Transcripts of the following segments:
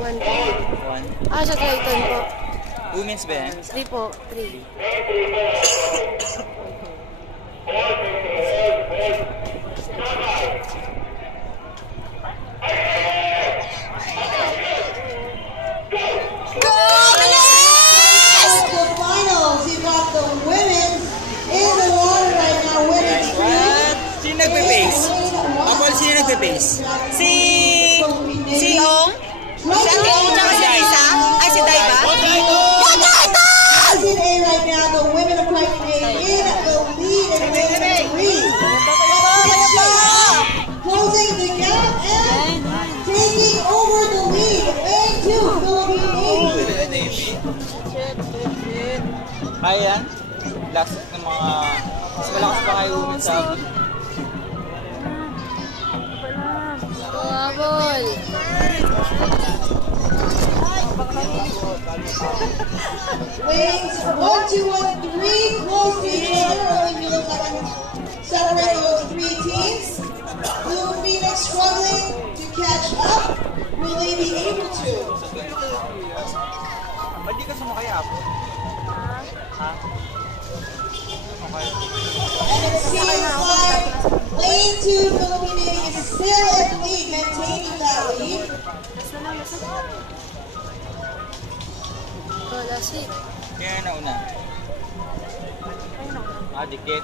1 po. 1. Sa Triton po. Women's ba yan? 3 po. 3. Sino nagpe-pace? Apol, sino nagpe-pace? Si Ong? Si Ate Ong tsaka si Lisa? Ay, si Dai ba? Right now, the women are fighting in the lead in lane 3. Closing the gap and taking over the lead. Lane 2, Philippine Navy. Kaya yan? Last ng mga... Mas malakas pa kayo women sa... Habol. Lanes 1, 2, and 3 close to each other. If you look like I'm separating those three teams. Blue Phoenix struggling to catch up. Will they be able to? Ba't di ka sumakay Apo? Ha? And it seems like lane 2 Philippine Navy is still in the lead, maintaining that lead. Last week. Kaya nauna. Dikit.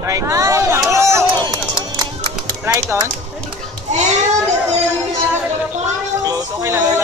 Triton? Triton? And there you have the final Close, okay lang.